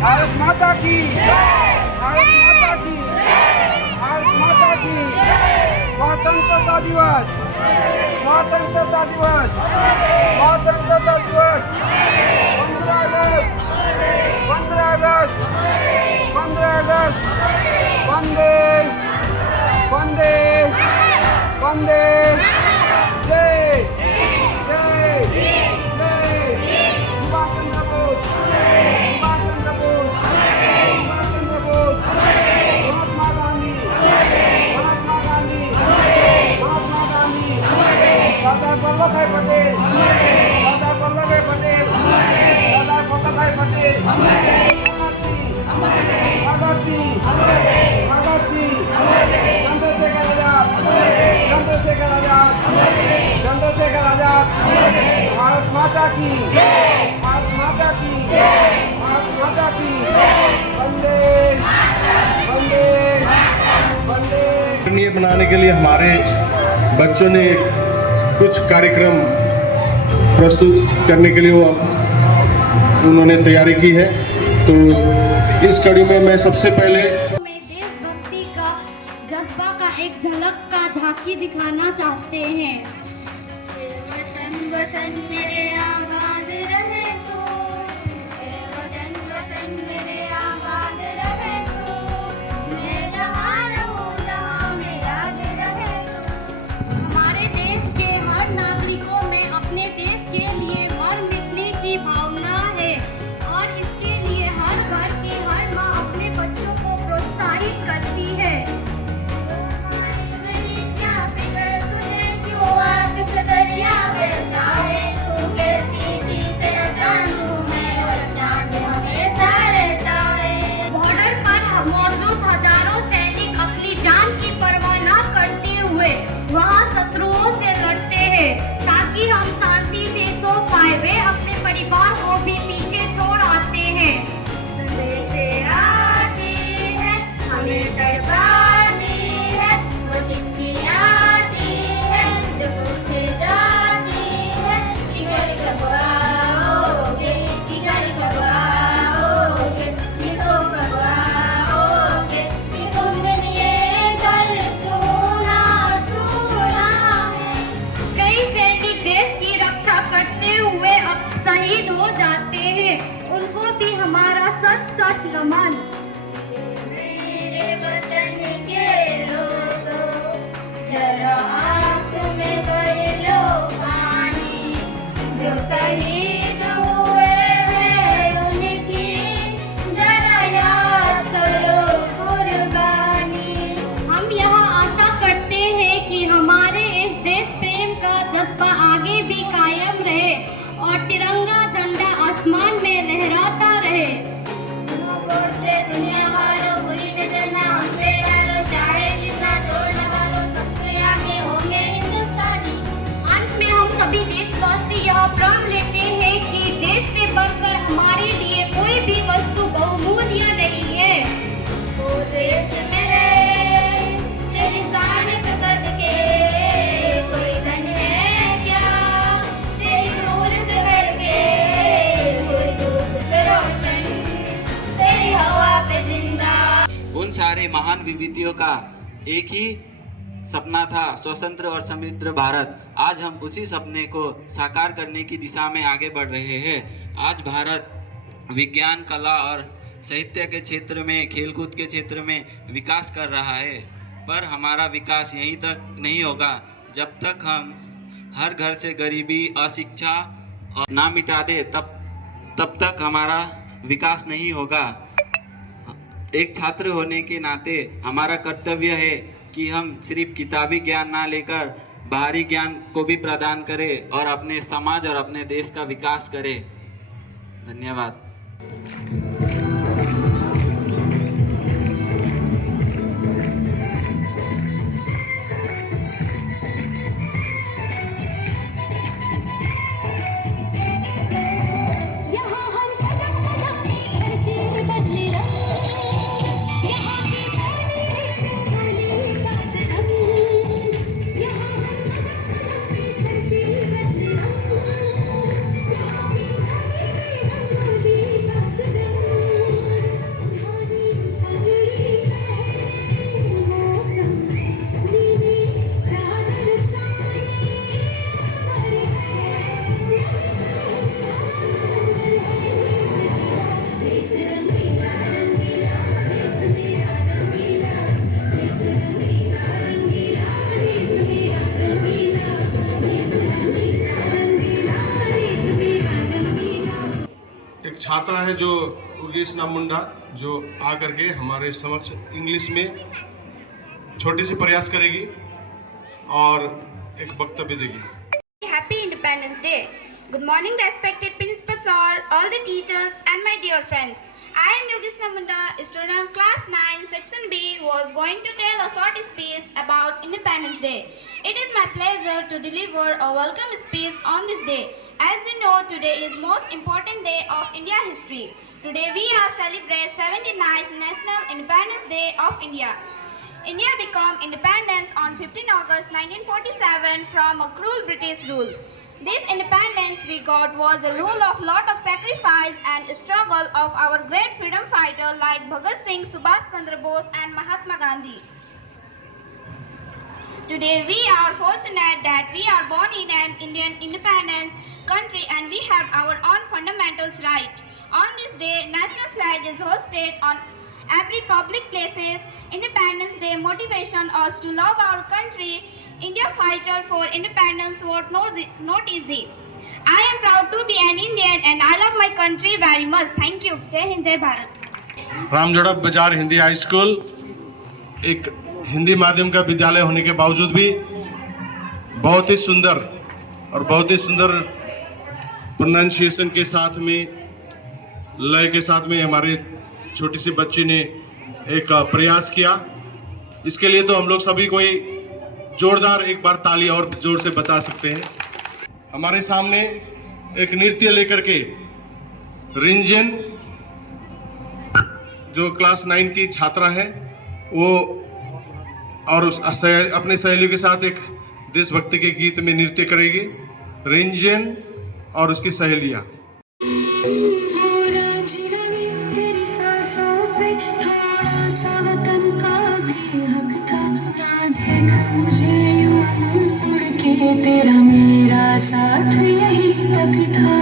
भारत माता की, भारत माता की, भारत माता की। स्वतंत्रता दिवस, स्वतंत्रता दिवस, स्वतंत्रता दिवस। 15 अगस्त, 15 अगस्त, 15 अगस्त। वंदे वंदे वंदे। जय जय जय सुभाष चंद्र बोस, सुभाष चंद्र बोस, सुभाष चंद्र बोस। महात्मा गांधी, महात्मा गांधी, महात्मा गांधी। सरदार वल्लभ भाई पटेल, सरदार वल्लभ भाई पटेल, सरदार वल्लभ भाई पटेल। भगत सिंह, भगत सिंह, चंद्रशेखर आजाद, चंद्रशेखर आजाद, चंद्रशेखर आजाद। भारत माता की, भारत माता की, भारत माता की। वंदे वंदे वंदे। बनाने के लिए हमारे बच्चों ने कुछ कार्यक्रम प्रस्तुत करने के लिए उन्होंने तैयारी की है। तो इस कड़ी में मैं सबसे पहले देशभक्ति का जज्बा का एक झलक का झांकी दिखाना चाहते हैं। वतन वतन मेरे आबाद रहे तो, वतन वतन मेरे आबाद रहे तो, मैं जहाँ रहूँ जहाँ मैं याद रहे तो। हमारे देश के हर नागरिकों में अपने देश के लिए मर मिटने की भावना है और इसके लिए हर घर की हर माँ अपने बच्चों को प्रोत्साहित करती है। क्या फिक्र तुझे क्यों आग से दरिया बहता है, तू कहती थी तेरा चांद हूँ मैं और चांद हमेशा रहता है। बॉर्डर पर मौजूद हजारों सैनिक अपनी जान की परवाह न करते हुए वहाँ शत्रुओं से लड़ते हैं ताकि हम शांति से सो पाए। वे अपने परिवार को भी पीछे छोड़ आते हैं। संदेश आती है हमें तड़पाती है, वो चिट्ठी आती है जो पूछे जाती है कि घर कब आओगे, कि घर कब आओगे, कि तो कब आओगे, कि तुमने ये घर सुना सुना है। कई सैनिक देश की रक्षा करते हुए अब शहीद हो जाते हैं, उनको भी हमारा सच सच नमन। मेरे वतन के लोगों जरा आँख में भर लो पानी, जो शहीद हुए हैं उनकी जरा याद करो कुर्बानी। हम यहाँ आशा करते हैं कि हमारे इस देश प्रेम का जज्बा आगे भी कायम रहे और तिरंगा झंडा आसमान में लहराता रहे। से दुनिया वालों बुरी नजर ना हम पे डालो, चाहे जितना जोर लगा लो सबसे आगे होंगे हिंदुस्तानी। अंत में हम सभी देशवासी यह प्रण लेते हैं कि देश से बढ़कर हमारे लिए कोई भी वस्तु बहुमूल्य नहीं है। वो देश मेरे तेरी शान पे सदके कोई धन है क्या, तेरी फूल से बढ़ के कोई धूप से रोशन, तेरी हवा पे जिंदा। उन सारे महान विभूतियों का एक ही सपना था, स्वतंत्र और समृद्ध भारत। आज हम उसी सपने को साकार करने की दिशा में आगे बढ़ रहे हैं। आज भारत विज्ञान, कला और साहित्य के क्षेत्र में, खेलकूद के क्षेत्र में विकास कर रहा है। पर हमारा विकास यहीं तक नहीं होगा जब तक हम हर घर से गरीबी, अशिक्षा और ना मिटा दे, तब तक हमारा विकास नहीं होगा। एक छात्र होने के नाते हमारा कर्तव्य है कि हम सिर्फ किताबी ज्ञान ना लेकर बाहरी ज्ञान को भी प्रदान करें और अपने समाज और अपने देश का विकास करें। धन्यवाद। छात्रा है जो उगीसना मुंडा, जो आकर के हमारे समक्ष इंग्लिश में छोटी सी प्रयास करेगी और एक वक्तव्य देगी। Happy Independence Day. Good morning, respected Principal Sir, all the teachers and my dear friends. I am Yogeshna Munda, student of class 9, section B, was going to tell a short speech about Independence Day. It is my pleasure to deliver a welcome speech on this day. As you know, today is most important day of India history. Today we are celebrate 79th National Independence Day of India. India became independence on 15 August 1947 from a cruel British rule. This independence we got was a rule of lot of sacrifice and struggle of our great freedom fighter like Bhagat Singh, Subhash Chandra Bose and Mahatma Gandhi. Today we are fortunate that we are born in an Indian independence country and we have our own fundamental right. On this day, national flag is hoisted on every public places. Independence Day motivation us to love our country. India fighter for independence was not easy. I am proud to be an Indian and I love my country very much. Thank you. Jai Hind, Jai Bharat. रामजोड़ा बाजार Hindi high school एक हिंदी माध्यम का विद्यालय होने के बावजूद भी बहुत ही सुंदर और बहुत ही सुंदर प्रोनाउंसिएशन के साथ में, लय के साथ में हमारे छोटी सी बच्ची ने एक प्रयास किया। इसके लिए तो हम लोग सभी कोई जोरदार एक बार ताली और जोर से बता सकते हैं। हमारे सामने एक नृत्य लेकर के रिंजन, जो क्लास 9 की छात्रा है, वो और अपने सहेलियों के साथ एक देशभक्ति के गीत में नृत्य करेगी। रिंजन और उसकी सहेलियाँ। तेरा मेरा साथ यही तक था,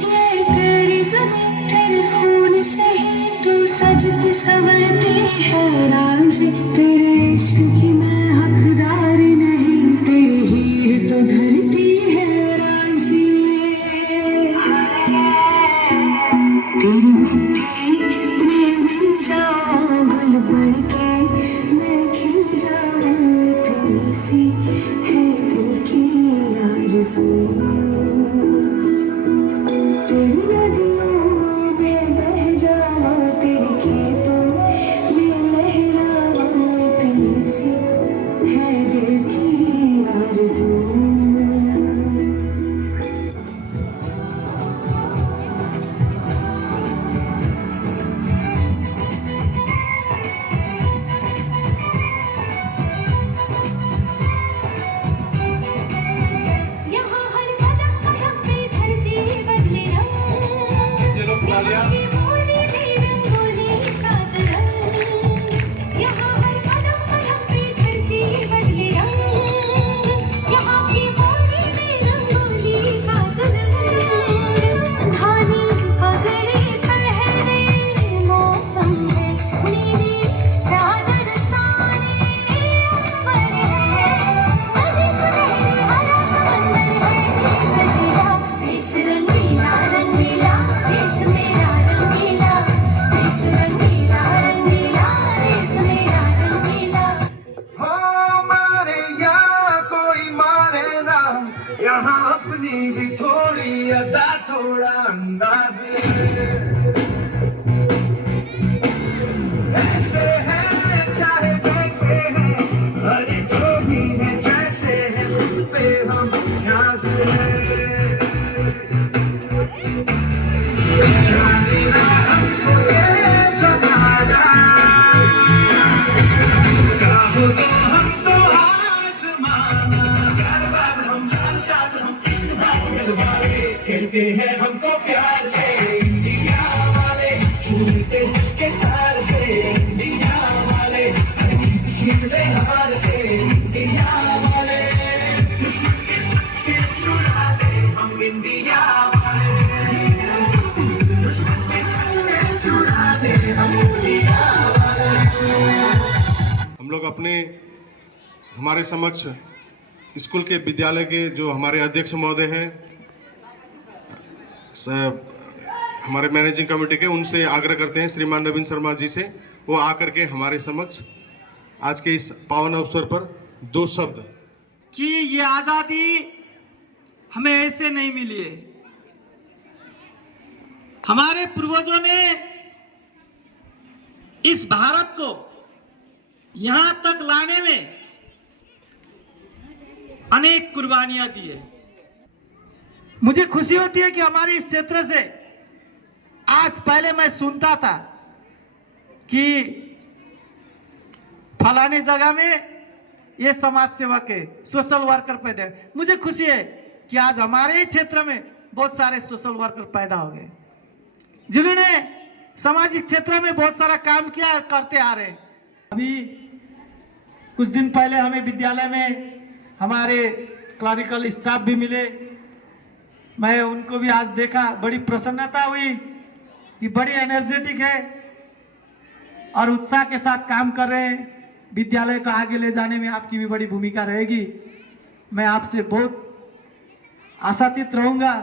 ये तेरी ज़मीं तेरे खून से ही तू सजती संवरती है रांझी। तेरे इश्क की मैं हकदार नहीं, तेरी हीर तो धरती है रांझी। तेरी मिट्टी में मिल जाऊं गुल बन के, मैं खिल जाऊं है दिल की आरज़ू। तेरी नदियों में बह जाऊं, तेरे खेतों में लहराऊं, इतनी सी है दिल की आरज़ू। अपनी भी थोड़ी अदा थोड़ा अंदाज ऐसे है चाहे जैसे है, अरे जो भी है जैसे है, खुद पे हम नाज है। जानेगा हमको ये जमाना, चाहो तो हम तो आसमाना, प्यारबाज हम जानसाज हम इश्क वाले, कहते हैं हमको प्यार से इंडिया वाले, छूते हैं के तार से इंडिया वाले, जीत ले हार से इंडिया वाले, दुश्मन के छक्के छुड़ा दे हम इंडिया वाले, दुश्मन के छक्के छुड़ा दे हम इंडिया वाले। हम लोग अपने हमारे समक्ष स्कूल के विद्यालय के जो हमारे अध्यक्ष महोदय हैं, हमारे मैनेजिंग कमेटी के उनसे आग्रह करते हैं, श्रीमान नवीन शर्मा जी से, वो आकर के हमारे समक्ष आज के इस पावन अवसर पर 2 शब्द कि ये आजादी हमें ऐसे नहीं मिली है। हमारे पूर्वजों ने इस भारत को यहां तक लाने में अनेक कुर्बानियां दी है। मुझे खुशी होती है कि हमारे इस क्षेत्र से आज, पहले मैं सुनता था कि फलाने जगह में ये समाज सेवक है, सोशल वर्कर पैदा है। मुझे खुशी है कि आज हमारे ही क्षेत्र में बहुत सारे सोशल वर्कर पैदा हो गए जिन्होंने सामाजिक क्षेत्र में बहुत सारा काम किया और करते आ रहे हैं। अभी कुछ दिन पहले हमें विद्यालय में हमारे क्लरिकल स्टाफ भी मिले, मैं उनको भी आज देखा, बड़ी प्रसन्नता हुई कि बड़ी एनर्जेटिक है और उत्साह के साथ काम कर रहे हैं। विद्यालय को आगे ले जाने में आपकी भी बड़ी भूमिका रहेगी। मैं आपसे बहुत आशातीत रहूंगा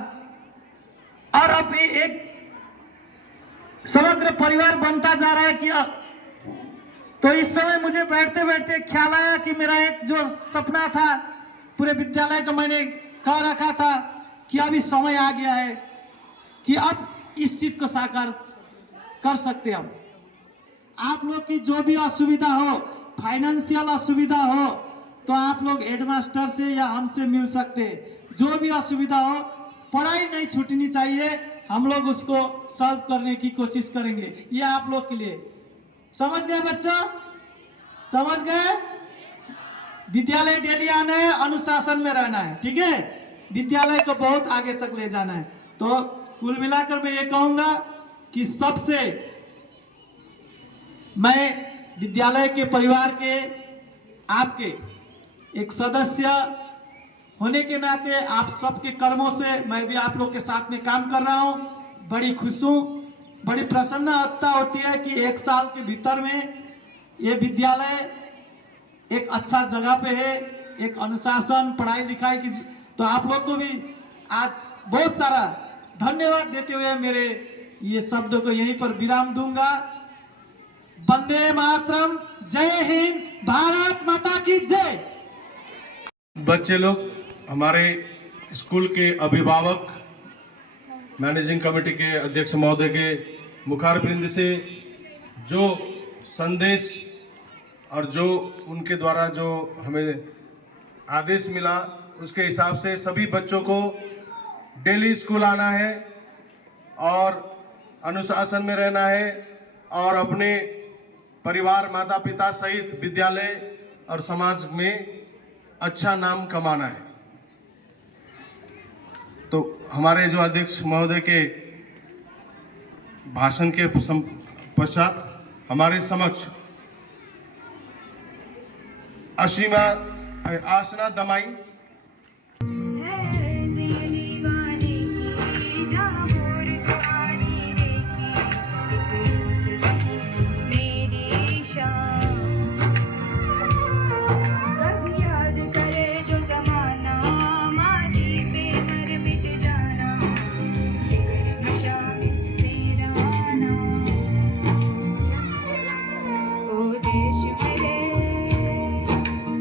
और अब एक समग्र परिवार बनता जा रहा है कि तो इस समय मुझे बैठते बैठते ख्याल आया कि मेरा एक जो सपना था पूरे विद्यालय का, मैंने कह रखा था कि अभी समय आ गया है कि अब इस चीज को साकार कर सकते हम। आप लोग की जो भी असुविधा हो, फाइनेंशियल असुविधा हो, तो आप लोग हेडमास्टर से या हमसे मिल सकते हैं। जो भी असुविधा हो, पढ़ाई नहीं छूटनी चाहिए, हम लोग उसको सॉल्व करने की कोशिश करेंगे। ये आप लोग के लिए, समझ गए बच्चों? समझ गए? विद्यालय डेली आना है, अनुशासन में रहना है, ठीक है? विद्यालय को बहुत आगे तक ले जाना है। तो कुल मिलाकर मैं ये कहूंगा कि सबसे मैं विद्यालय के परिवार के, आपके एक सदस्य होने के नाते, आप सबके कर्मों से मैं भी आप लोग के साथ में काम कर रहा हूं। बड़ी खुश हूं, बड़ी प्रसन्नता होती है कि 1 साल के भीतर में ये विद्यालय एक अच्छा जगह पे है, एक अनुशासन, पढ़ाई लिखाई की। तो आप लोग को भी आज बहुत सारा धन्यवाद देते हुए मेरे ये शब्दों को यहीं पर विराम दूंगा। वंदे मातरम, जय हिंद, भारत माता की जय। बच्चे लोग, हमारे स्कूल के अभिभावक, मैनेजिंग कमेटी के अध्यक्ष महोदय के मुखारबिंद से जो संदेश और जो उनके द्वारा जो हमें आदेश मिला, उसके हिसाब से सभी बच्चों को डेली स्कूल आना है और अनुशासन में रहना है और अपने परिवार, माता पिता सहित विद्यालय और समाज में अच्छा नाम कमाना है। तो हमारे जो अध्यक्ष महोदय के भाषण के पश्चात हमारे समक्ष असीमा आसना दमाई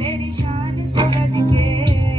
तेरी शान पलट के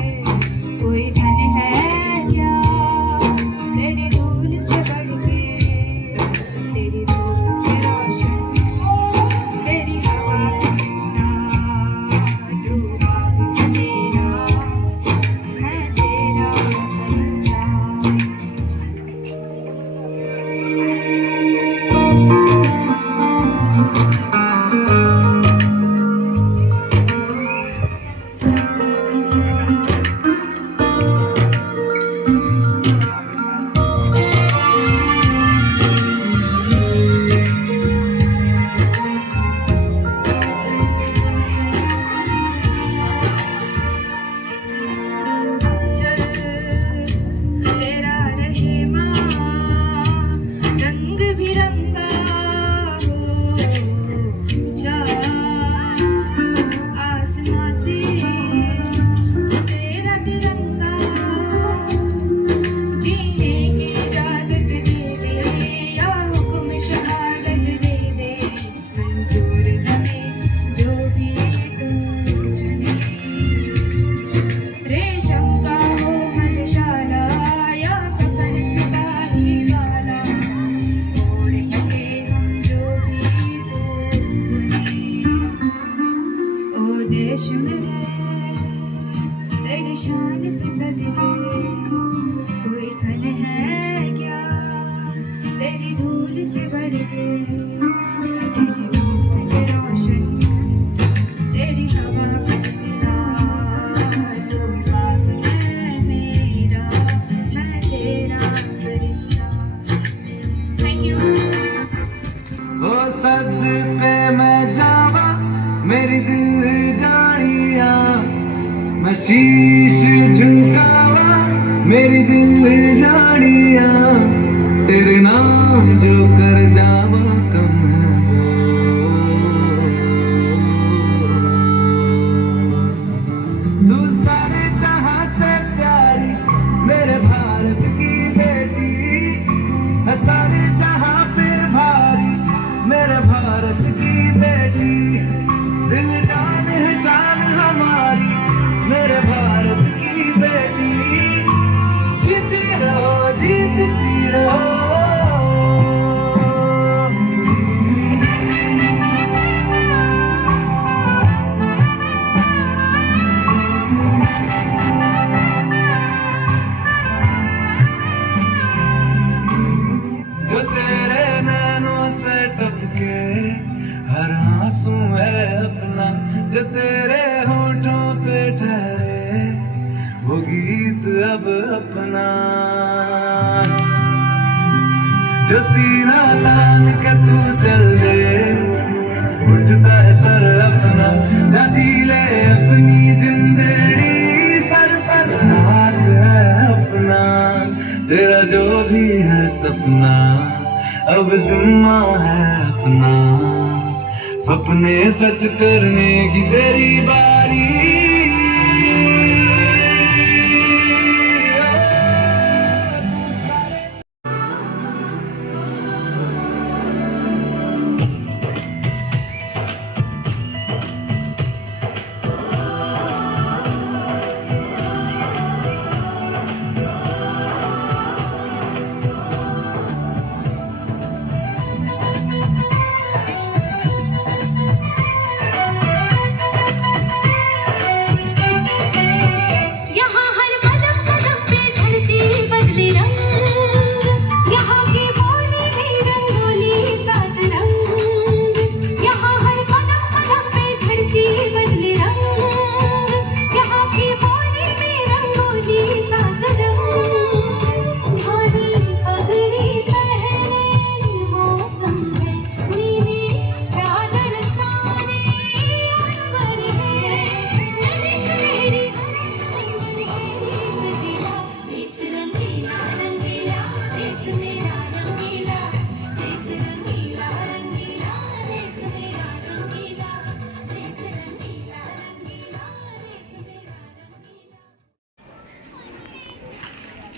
तेरी धूल से बढ़ के तेरी धूल से रोशन तेरी हवा का चेहरा तू बाग है मेरा मैं तेरा परिंदा। Thank you. ओ सदके मैं जावा मेरी दिल जानिया मैं शीश झुकावा मेरी दिल जानिया तेरे नाम जो कर जावा कम है वो तू सारे जहां से प्यारी मेरे भारत की बेटी है सारे जहां पे भारी मेरे भारत की बेटी दिल जान है शान हमारी मेरे भारत की बेटी जीती रहो जीतती रहो। जो तेरे नैनों से टपके हर आंसू है अपना जो तेरे होठों पे ठहरे वो गीत अब अपना जो सीना तान के तू चल दे उठता है सर अपना जा जी ले अपनी जिंदड़ी सर पर हाथ है अपना तेरा जो भी है सपना अब जिम्मा है अपना सपने सच करने की तेरी बारी। यहाँ हर कदम कदम पे धरती बदले रंग यहाँ की बोली में रंगोली सात रंग यहाँ हर कदम कदम पे धरती बदले रंग यहाँ की बोली में रंगोली सात रंग धानी पगड़ी पहने मौसम है नीली चादर तारे अंबर है मेरी सुनहरी देश रंगीला रंगीला देश मेरा रंगीला देश रंगीला रंगीला देश मेरा रंगीला देश रंगीला रंगीला देश मेरा रंगीला।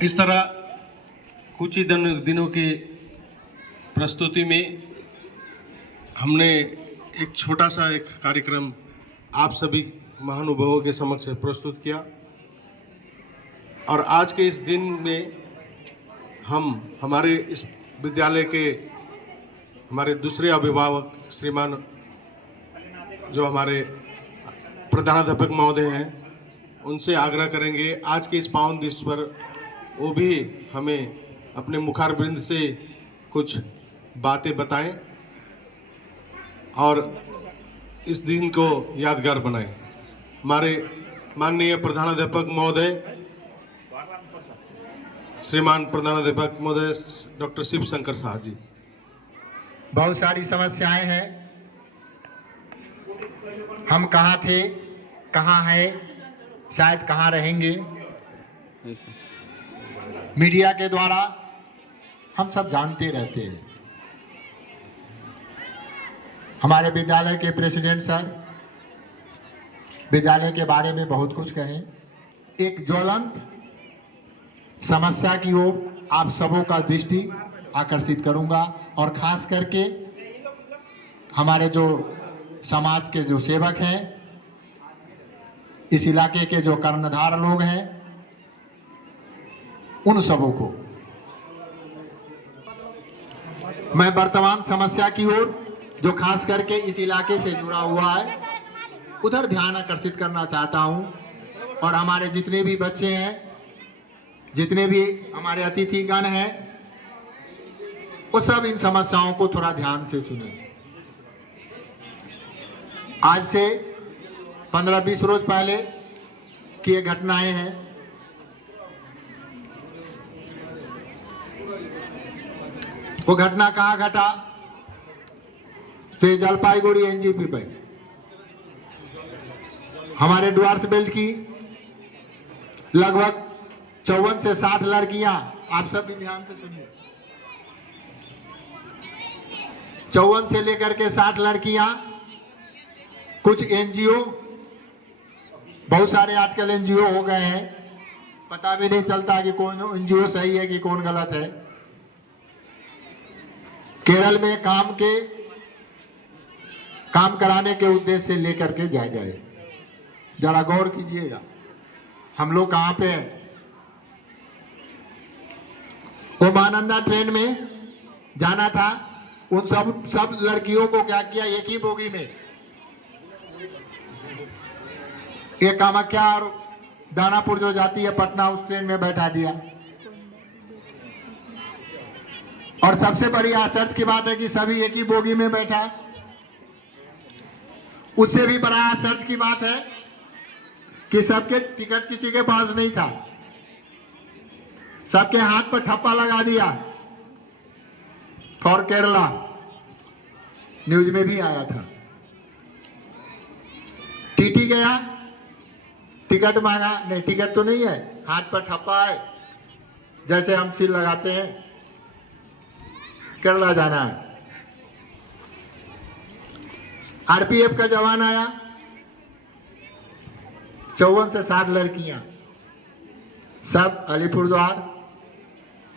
इस तरह कुछ ही दिनों की प्रस्तुति में हमने एक छोटा सा एक कार्यक्रम आप सभी महानुभावों के समक्ष प्रस्तुत किया और आज के इस दिन में हम हमारे इस विद्यालय के हमारे दूसरे अभिभावक श्रीमान जो हमारे प्रधानाध्यापक महोदय हैं उनसे आग्रह करेंगे आज के इस पावन दिवस पर वो भी हमें अपने मुखारबिंद से कुछ बातें बताएं और इस दिन को यादगार बनाएं। हमारे माननीय प्रधानाध्यापक महोदय श्रीमान प्रधानाध्यापक महोदय डॉक्टर शिव शंकर शाह जी। बहुत सारी समस्याएं हैं। हम कहाँ थे, कहाँ हैं, शायद कहाँ रहेंगे। मीडिया के द्वारा हम सब जानते रहते हैं। हमारे विद्यालय के प्रेसिडेंट सर विद्यालय के बारे में बहुत कुछ कहें। एक ज्वलंत समस्या की ओर आप सबों का दृष्टि आकर्षित करूंगा और खास करके हमारे जो समाज के जो सेवक हैं, इस इलाके के जो कर्णधार लोग हैं, उन सबों को मैं वर्तमान समस्या की ओर जो खास करके इस इलाके से जुड़ा हुआ है उधर ध्यान आकर्षित करना चाहता हूं। और हमारे जितने भी बच्चे हैं, जितने भी हमारे अतिथिगण हैं, वो सब इन समस्याओं को थोड़ा ध्यान से सुने। आज से 15-20 रोज पहले की ये घटनाएं हैं। वो घटना कहाँ घटा? तो ये जलपाईगुड़ी एनजीपी पे हमारे डुअर्स बेल्ट की लगभग 54 से 60 लड़कियां, आप सब भी ध्यान से सुनिए, 54 से लेकर के 60 लड़कियां, कुछ एनजीओ, बहुत सारे आजकल एनजीओ हो गए हैं, पता भी नहीं चलता कि कौन एनजीओ सही है कि कौन गलत है। केरल में काम कराने के उद्देश्य से लेकर के जाए गए। जरा गौर कीजिएगा, हम लोग कहां पे हैं? उमानंदा ट्रेन में जाना था, उन सब लड़कियों को क्या किया, एक ही बोगी में एक कामाख्या और दानापुर जो जाती है पटना, उस ट्रेन में बैठा दिया। और सबसे बड़ी आश्चर्य की बात है कि सभी एक ही बोगी में बैठा। उससे भी बड़ा आश्चर्य की बात है कि सबके टिकट किसी के पास नहीं था, सबके हाथ पर ठप्पा लगा दिया। फॉर केरला न्यूज में भी आया था। टीटी गया, टिकट मांगा, नहीं टिकट तो नहीं है, हाथ पर ठप्पा है, जैसे हम सील लगाते हैं, केरला जाना है। आरपीएफ का जवान आया, 54 से 60 लड़कियां, सब अलीपुरद्वार,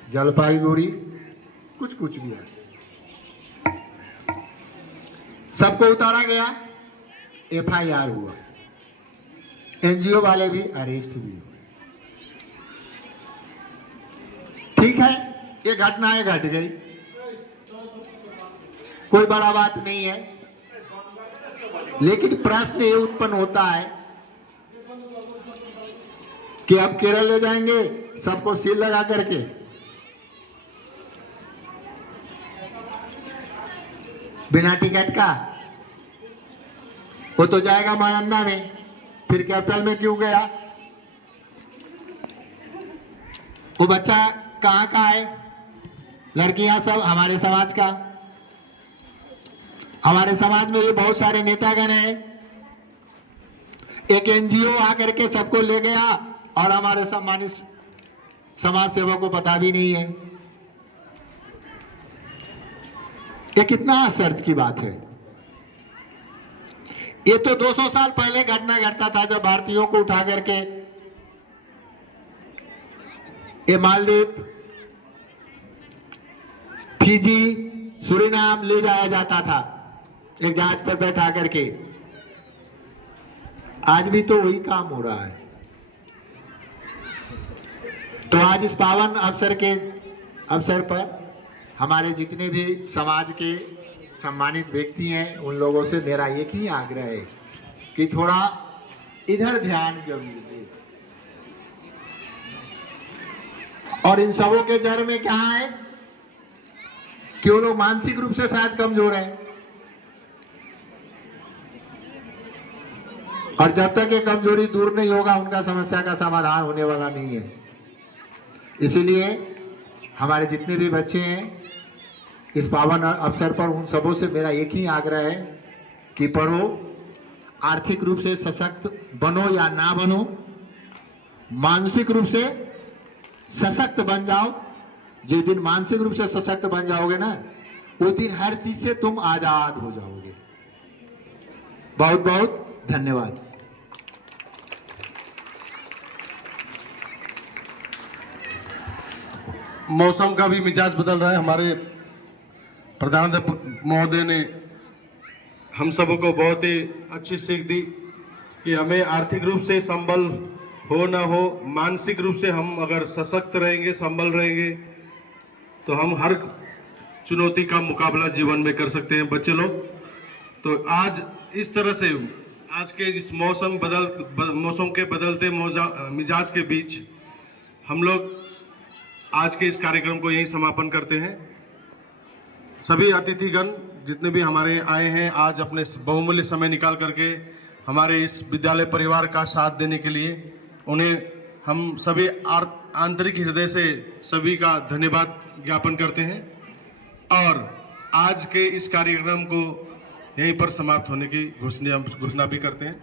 जलपाईगुड़ी, कुछ भी है, सबको उतारा गया, एफआईआर हुआ, एनजीओ वाले भी अरेस्ट भी हुए। ठीक है, ये घटनाएं घट गई, कोई बड़ा बात नहीं है, लेकिन प्रश्न ये उत्पन्न होता है कि अब केरल ले जाएंगे सबको सील लगा करके, बिना टिकट का। वो तो जाएगा मानंदा में, फिर कैपिटल में क्यों गया? वो बच्चा कहाँ का है? लड़कियां सब हमारे समाज का। हमारे समाज में भी बहुत सारे नेतागण हैं। एक एनजीओ आकर के सबको ले गया और हमारे सम्मानित समाज सेवक को पता भी नहीं है। ये कितना आश्चर्य की बात है। ये तो 200 साल पहले घटना घटता था, जब भारतीयों को उठा करके ये मालदीव, फिजी, सूरीनाम ले जाया जाता था एक जहाज पर बैठा करके। आज भी तो वही काम हो रहा है। तो आज इस पावन अवसर पर हमारे जितने भी समाज के सम्मानित व्यक्ति हैं, उन लोगों से मेरा एक ही आग्रह है कि थोड़ा इधर ध्यान जरूर दें। और इन सबों के जड़ में क्या है कि वो लोग मानसिक रूप से शायद कमजोर हैं, और जब तक ये कमजोरी दूर नहीं होगा उनका समस्या का समाधान होने वाला नहीं है। इसीलिए हमारे जितने भी बच्चे हैं, इस पावन अवसर पर उन सबों से मेरा एक ही आग्रह है कि पढ़ो, आर्थिक रूप से सशक्त बनो या ना बनो, मानसिक रूप से सशक्त बन जाओ। जिस दिन मानसिक रूप से सशक्त बन जाओगे ना, उस दिन हर चीज से तुम आजाद हो जाओगे। बहुत बहुत धन्यवाद। मौसम का भी मिजाज बदल रहा है। हमारे प्रधानाध्यापक महोदय ने हम सबों को बहुत ही अच्छी सीख दी कि हमें आर्थिक रूप से संबल हो ना हो, मानसिक रूप से हम अगर सशक्त रहेंगे, संबल रहेंगे, तो हम हर चुनौती का मुकाबला जीवन में कर सकते हैं बच्चे लोग। तो आज इस तरह से आज के इस मौसम के बदलते मिजाज के बीच हम लोग आज के इस कार्यक्रम को यहीं समापन करते हैं। सभी अतिथिगण जितने भी हमारे आए हैं आज अपने बहुमूल्य समय निकाल करके हमारे इस विद्यालय परिवार का साथ देने के लिए, उन्हें हम सभी आंतरिक हृदय से सभी का धन्यवाद ज्ञापन करते हैं और आज के इस कार्यक्रम को यहीं पर समाप्त होने की घोषणा भी करते हैं।